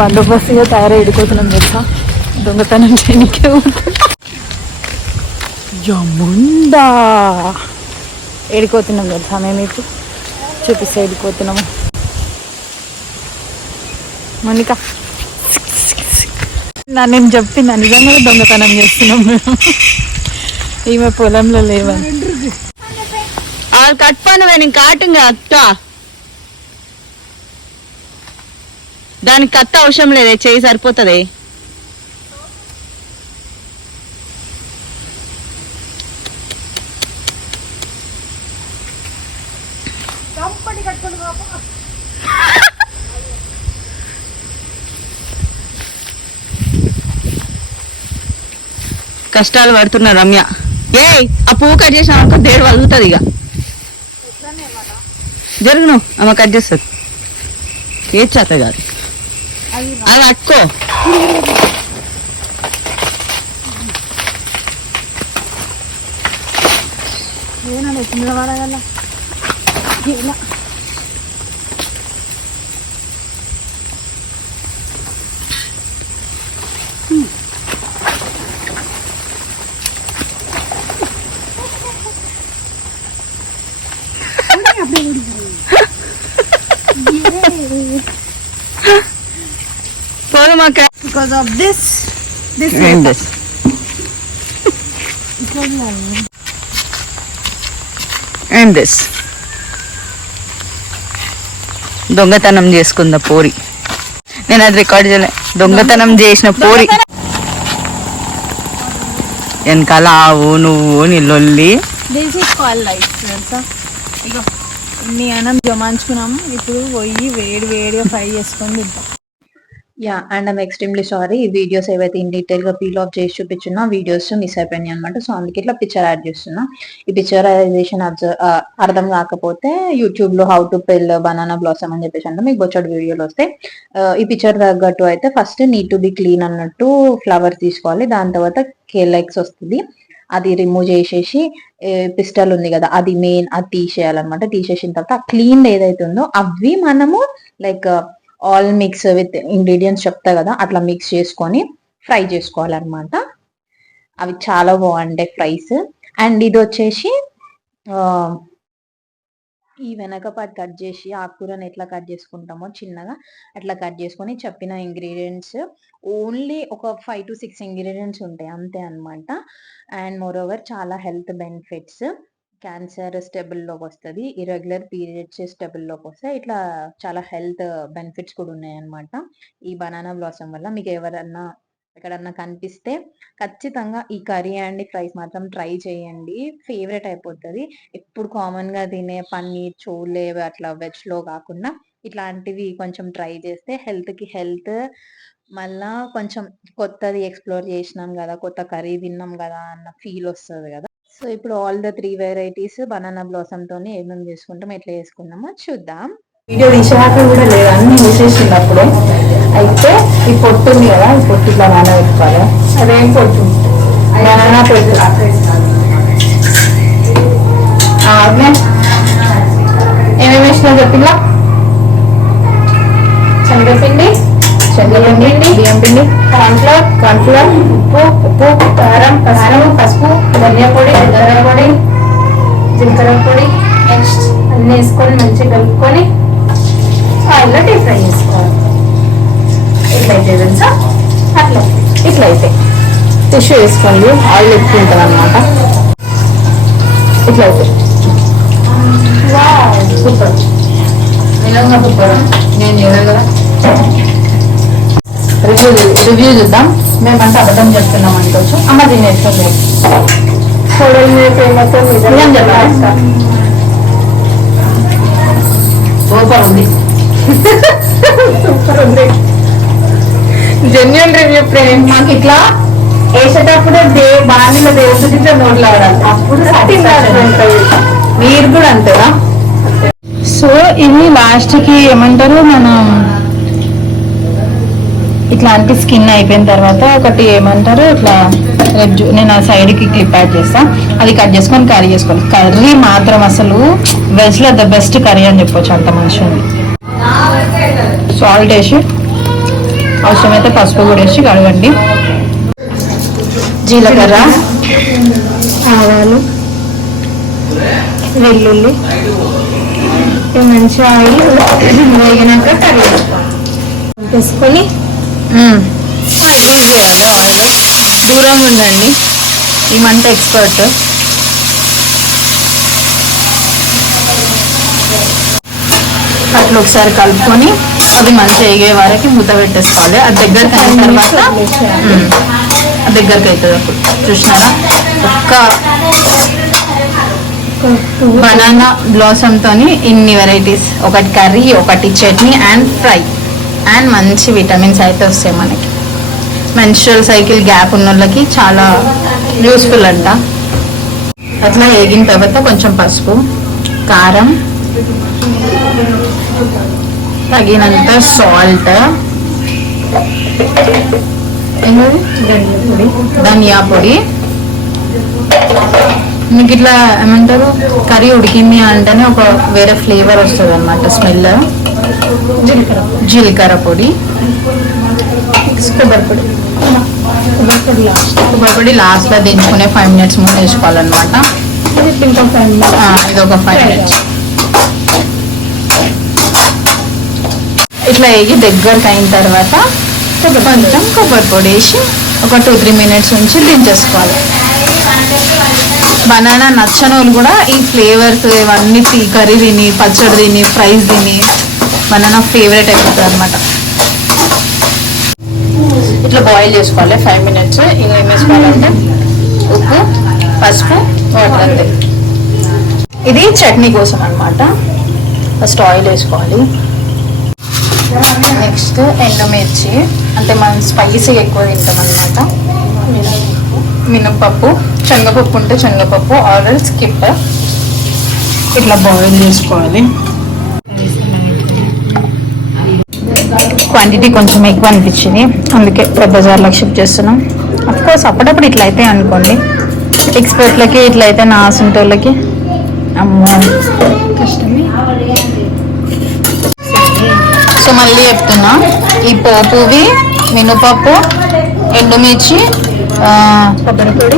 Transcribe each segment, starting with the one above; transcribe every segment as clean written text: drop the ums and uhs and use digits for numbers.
బందోబస్తుగా తయారై ఎడిపోతున్నాం తెలుసా, దొంగతనం చేయనికే యముండా ఎడిపోతున్నాం తెలుసా. మేము ఇప్పుడు చూపిస్తే ఎడిపోతున్నాము. మౌనిక నేను చెప్తున్నా, నిజంగా దొంగతనం చేస్తున్నాం మేము. ఈమె పొలంలో లేవని కట్పాను నేను కాటుగా అత్త, దానికి కత్త అవసరం లేదే, చేయి సరిపోతుంది. కష్టాలు పడుతున్నా రమ్య. ఏ ఆ పువ్వు కట్ చేసిన అనుకో దేడు వలుగుతుంది. ఇక జరుగును అమ్మ కట్ చేస్తుంది. ఏ చేత కాదు అది అక్కో. Because of this and this. And this. దొంగతనం చేసుకుందా పోరి. నేను అది రికార్డ్ చేయలే. దొంగతనం చేసిన పోరి వెనకాల ఆవు నువ్వు నీ లొల్లి. ఇన్ని అన్నం జమాయించుకున్నాము. ఇప్పుడు పోయి వేడిగా ఫ్రై చేసుకొని తింటాం. Yeah, and I'm extremely sorry. ఈ వీడియోస్ ఏవైతే ఇన్ డీటెయిల్ గా పీల్ ఆఫ్ చేసి చూపించున్నా వీడియోస్ మిస్ అయిపోయినాయి అనమాట. సో అందుకే ఇట్లా పిక్చర్ యాడ్ చేస్తున్నా. ఈ పిక్చరైజేషన్ అర్థం కాకపోతే యూట్యూబ్ లో హౌ టు పిల్ బనానా బ్లాసమ్ అని చెప్పేసి అంటే మీకు బొచ్చడు వీడియోలు వస్తాయి. ఈ పిక్చర్ తగ్గట్టు అయితే first need to be clean అన్నట్టు ఫ్లవర్ తీసుకోవాలి. దాని తర్వాత కేలెక్స్ వస్తుంది, అది రిమూవ్ చేసేసి పిస్టల్ ఉంది కదా అది మెయిన్, అది తీసేయాలన్నమాట. తీసేసిన తర్వాత ఆ క్లీన్ ఏదైతే ఉందో అవి మనము like all mix with ingredients చెప్తా కదా అట్లా మిక్స్ చేసుకొని ఫ్రై చేసుకోవాలన్నమాట. అవి చాలా బాగుంటాయి ఫ్రైస్. అండ్ ఇది వచ్చేసి ఈ వెనక పాటు కట్ చేసి ఆకుకూరని ఎట్లా కట్ చేసుకుంటామో చిన్నగా అట్లా కట్ చేసుకొని చెప్పిన ఇంగ్రీడియంట్స్ ఓన్లీ ఒక 5 to 6 ఇంగ్రీడియంట్స్ ఉంటాయి అంతే అనమాట. అండ్ మోర్ ఓవర్ చాలా హెల్త్ బెనిఫిట్స్. క్యాన్సర్ స్టెబుల్లోకి వస్తుంది, ఇర్రెగ్యులర్ పీరియడ్స్ స్టెబుల్లోకి వస్తాయి. ఇట్లా చాలా హెల్త్ బెనిఫిట్స్ కూడా ఉన్నాయి అనమాట ఈ బనానా బ్లాసమ్ వల్ల. మీకు ఎవరన్నా ఎక్కడన్నా కనిపిస్తే ఖచ్చితంగా ఈ కర్రీ అండ్ ఫ్రైస్ మాత్రం ట్రై చేయండి, ఫేవరెట్ అయిపోతుంది. ఎప్పుడు కామన్ గా తినే పన్నీర్ చోలే అట్లా వెజ్ లో కాకుండా ఇట్లాంటివి కొంచెం ట్రై చేస్తే హెల్త్ కి హెల్త్, మళ్ళా కొంచెం కొత్తది ఎక్స్ప్లోర్ చేసినాం కదా, కొత్త కర్రీ తిన్నాం కదా అన్న ఫీల్ వస్తుంది కదా. సో ఇప్పుడు all the 3 varieties banana blossom తోని ఏమేమి చేసుకుంటాం ఎట్లా చేసుకున్నామో చూద్దాం. వీడియో తీసేదాక కూడా లేదు, అన్ని తీసేసింది అప్పుడే. అయితే ఈ పొట్టు ఉంది కదా, ఈ పొట్టు ఇట్లా నానబెట్టుకోవాలి. అదేం పొట్టు? బనానా పొట్టు. ఏమేమి వేసినా చెప్పిందా? శనగపిండి, బియ్యం పిండి, కార్న్ఫ్లవర్, ఉప్పు, కారం, పసుపు, ధనియా పొడి, జీలకర్ర పొడి, నెక్స్ట్ అన్నీ వేసుకొని మంచిగా కలుపుకొని ఆయిల్లో డీప్ ఫ్రై చేసుకోవాలి. ఎట్లయితే తెలుసా అట్లా ఇట్లయితే టిష్యూ వేసుకోండి, ఆయిల్ ఎక్కువ అనమాట. ఇట్లయితే సూపర్, నిజంగా సూపర్. నేను చేయలేదు కదా. రివ్యూ చూద్దాం. మేమంటే అబద్ధం చెప్తున్నాం అనుకోవచ్చు. అమ్మ తినేస్తుంది సూపర్ ఉంది. సూపర్ ఉంది, జెన్యూన్ రివ్యూ ఫ్రెండ్. మాకు ఇట్లా వేసేటప్పుడు బాణీలో దేవుడితో నోట్లు ఆడాలి, అప్పుడు మీరు కూడా అంతేనా? సో ఇది లాస్ట్ కి ఏమంటారు, మనం ఇట్లాంటి స్కిన్ అయిపోయిన తర్వాత ఒకటి ఏమంటారు ఇట్లా నేను ఆ సైడ్ కి క్లిప్ యాడ్ చేస్తా, అది కట్ చేసుకొని కర్రీ చేసుకోవాలి. కర్రీ మాత్రం అసలు వెజ్ లో ద బెస్ట్ కర్రీ అని చెప్పొచ్చు, అంత మంచిగా ఉంది. సాల్ట్ వేసి అవసరమైతే పసుపు కూడా వేసి కడగండి. జీలకర్ర, ఆవాలు, వెల్లుల్లి మంచిగా ఆయిల్ వేగినాక కరివేపాకు వేసుకొని చేయాలి. ఆయిల్ దూరంగా ఉండండి, ఈమంతా ఎక్స్పర్ట్. అట్లా ఒకసారి కలుపుకొని అది మంచిగా ఎగే వరకు మూత పెట్టేసుకోవాలి. అది దగ్గరికి అయిన తర్వాత అది దగ్గరికి అవుతుంది. అప్పుడు చూసినారా, ఒక్క బనానా బ్లాసమ్తో ఇన్ని వెరైటీస్, ఒకటి కర్రీ, ఒకటి చట్నీ అండ్ ఫ్రై అండ్ మంచి విటమిన్స్ అయితే వస్తాయి మనకి. మెన్స్ట్రువల్ సైకిల్ గ్యాప్ ఉన్న వాళ్ళకి చాలా యూస్ఫుల్ అంట. అట్లా వేగిన తర్వాత కొంచెం పసుపు, కారం, తగినంత సాల్ట్, ధనియా పొడి. మీకు ఇట్లా ఏమంటారు, కర్రీ ఉడికింది అంటేనే ఒక వేరే ఫ్లేవర్ వస్తుంది అనమాట, స్మెల్. జీలకర్ర పొడి, కొబ్బరి పొడి లాస్ట్లో దించుకునే 5 minutes ముందు వేసుకోవాలన్నమాట. ఇది ఒక 5 minutes. ఇట్లా వేగి దగ్గరకు అయిన తర్వాత కొంచెం కొబ్బరి పొడి వేసి ఒక 2-3 minutes ఉంచి దించేసుకోవాలి. బనానా నచ్చని వాళ్ళు కూడా ఈ ఫ్లేవర్స్ ఇవన్నీ కర్రీ తిని, పచ్చడి తిని, ఫ్రైస్ తిని బనానా ఫేవరెట్ అయిపోతుంది అనమాట. ఇట్లా బాయిల్ చేసుకోవాలి 5 minutes. ఇంకా ఏం వేసుకోవాలంటే ఉప్పు, పసుపు, వాటర్ అంతే. ఇది చట్నీ కోసం అనమాట. ఫస్ట్ ఆయిల్ వేసుకోవాలి. నెక్స్ట్ ఎండుమిర్చి, అంటే మనం స్పైసీగా ఎక్కువ తింటాం అనమాట. మినప్పప్పు, శనగపప్పు ఉంటే శనగపప్పు, ఆర్డర్ స్కిప్. ఇట్లా బాయిల్ చేసుకోవాలి. క్వాంటిటీ కొంచెం ఎక్కువ అనిపించింది, అందుకే పెద్ద జార్లకు షిఫ్ట్ చేస్తున్నాం. అఫ్కోర్స్ అప్పుడప్పుడు ఇట్లా అయితే అనుకోండి, ఎక్స్పర్ట్లకి ఇట్లా అయితే నా ఆసుంటోళ్ళకి అమ్మో కష్టమే. సో మళ్ళీ చెప్తున్నా, ఈ పోపువి మినపప్పు, ఎండుమిర్చి, కొబ్బరి పొడి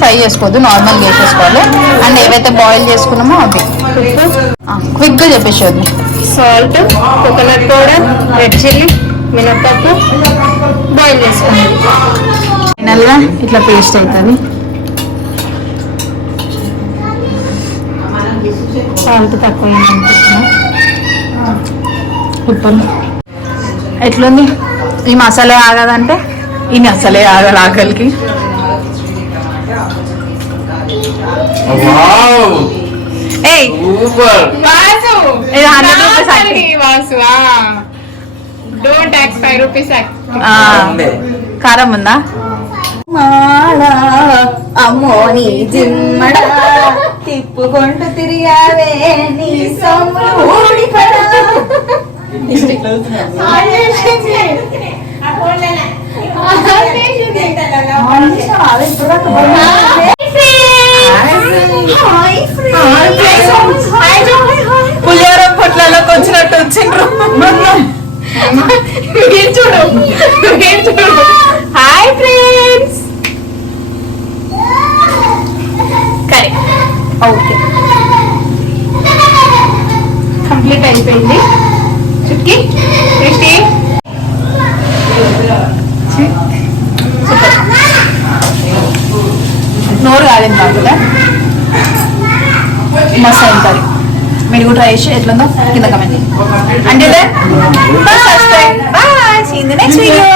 ఫ్రై చేసుకోవద్దు, నార్మల్గా వేసేసుకోవాలి. అండ్ ఏవైతే బాయిల్ చేసుకున్నామో అవి క్విక్గా చెప్పేసేది. Salt, coconut powder, red chilli, మినప్పప్పు బాయిల్ చేసుకోండి. ఫైనల్గా ఇట్లా పేస్ట్ అవుతుంది. సాల్ట్ తక్కువ అనుకుంటున్నా. ఉప్పను ఎట్లుంది? ఈ మసాలా ఆగదంటే ఈ మసాలే ఆగదు ఆకలికి. ఏయ్ ఇది 100 రూపీస్. Don't tax 5 rupees. కారం ఉందా? అమ్మో నీ జిమ్మడా తిప్పుకుంటూ తిరిగావే నీ సొమ్ములు ఊడిపడా. పులిహోర పొట్లలోకి వచ్చినట్టు వచ్చిండ్రు. చూడు. Hi friends. Correct, okay, complete అయిపోయింది. చుట్కి సృష్టి నోరు కాలేదు కాకుండా మస్తు ఉంటుంది. మీరు కూడా ట్రై చేసి ఎట్లుందో కింద కమెంట్. అంటే నెక్స్ట్ వీడియో.